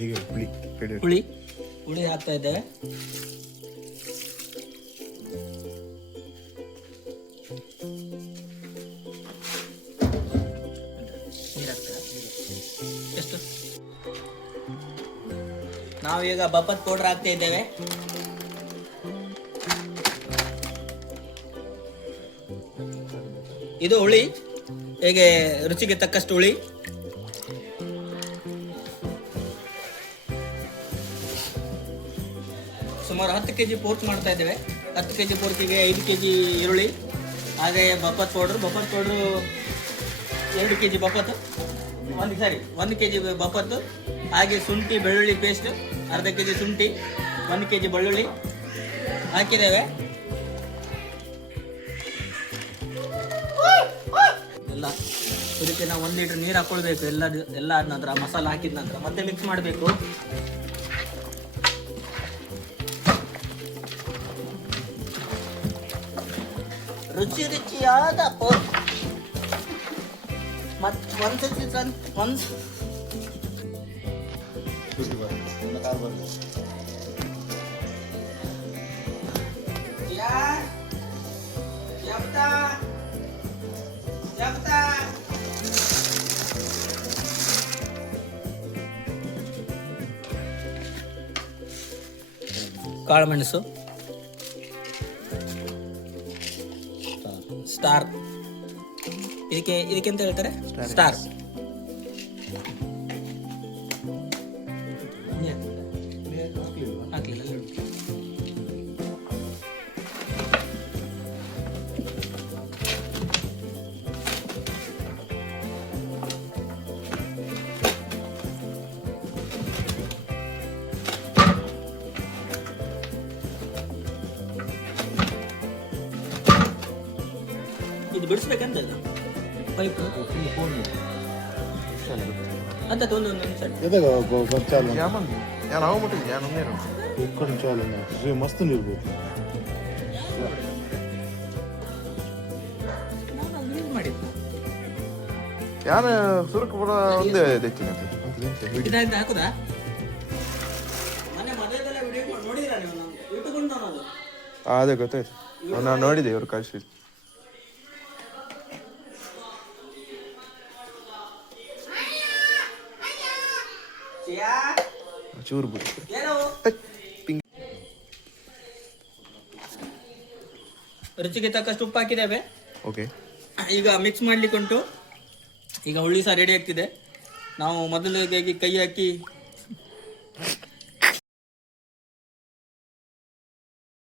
ಹೀಗೆ ಹುಳಿ ಹುಳಿ ಹಾಕ್ತಾ ಇದ್ದೇವೆ. ಎಷ್ಟು ನಾವೀಗ ಬಪ್ಪತ್ ಪೌಡರ್ ಹಾಕ್ತಾ ಇದ್ದೇವೆ. ಇದು ಹುಳಿ ಹೇಗೆ ರುಚಿಗೆ ತಕ್ಕಷ್ಟು ಹುಳಿ. ಸುಮಾರು 10 kg ಪೋರ್ಕ್ ಮಾಡ್ತಾ ಇದ್ದೇವೆ. 10 kg ಪೋರ್ಕಿಗೆ 5 kg ಈರುಳ್ಳಿ, ಹಾಗೆ ಬಪ್ಪತ್ ಪೌಡ್ರು 2 kg ಬಪ್ಪತ್ತು, 1 kg ಬಪ್ಪತ್ತು, ಹಾಗೆ ಶುಂಠಿ ಬೆಳ್ಳುಳ್ಳಿ ಪೇಸ್ಟ್ ಅರ್ಧ kg ಶುಂಠಿ, 1 kg ಬೆಳ್ಳುಳ್ಳಿ ಹಾಕಿದ್ದೇವೆ. ಎಲ್ಲ ಇದಕ್ಕೆ ನಾವು 1 ಲೀಟರ್ ನೀರು ಹಾಕೊಳ್ಬೇಕು. ಎಲ್ಲ ಆದ ನಂತರ ಮಸಾಲ ಹಾಕಿದ ನಂತರ ಮತ್ತೆ ಮಿಕ್ಸ್ ಮಾಡಬೇಕು. ರುಚಿ ರುಚಿಯಾದ ಪೋರ್ಕ್ ಮತ್ತು ಕಾಳುಮೆಣಸು, ಸ್ಟಾರ್, ಇದಕ್ಕೆ ಎಂತ ಹೇಳ್ತಾರೆ? ಸ್ಟಾರ್. ಹಾಕ್ಲಿಲ್ಲ. ಇದು ಬಿಡಿಸ್ಬೇಕಂತ ಪೈಪ್ ಅಂತ ಒಂದು ಮಸ್ತ್ ನಿರ್ಬೋದು ಯಾರು ಸುರುಕು ಕೂಡ ಒಂದೇ ತೆಚ್ಚಿನ ಇದಾಯ್ತು ಹಾಕುದಾ? ಮೊನ್ನೆ ಮದುವೆದೆಲ್ಲ ವಿಡಿಯೋ ನೋಡಿದಿರಾ ನೀವು? ಯೂಟ್ಯೂಬ್ ಉಂಟು ಅನ್ನೋದು. ಅದೇ ಗೊತ್ತಾಯ್ತು, ನಾನು ನೋಡಿದೆ ಇವ್ರು ಕಳಿಸಿದ್ರು. ಚೂರು ಬಿಡು. ರುಚಿಗೆ ತಕ್ಕಷ್ಟು ಉಪ್ಪು ಹಾಕಿದ್ದೇವೆ. ಓಕೆ, ಈಗ ಮಿಕ್ಸ್ ಮಾಡ್ಲಿಕ್ಕೆ ಉಂಟು. ಈಗ ಹುಳಿ ಸಹ ರೆಡಿ ಆಗ್ತಿದೆ. ನಾವು ಮೊದಲಿಗೆ ಕೈ ಹಾಕಿ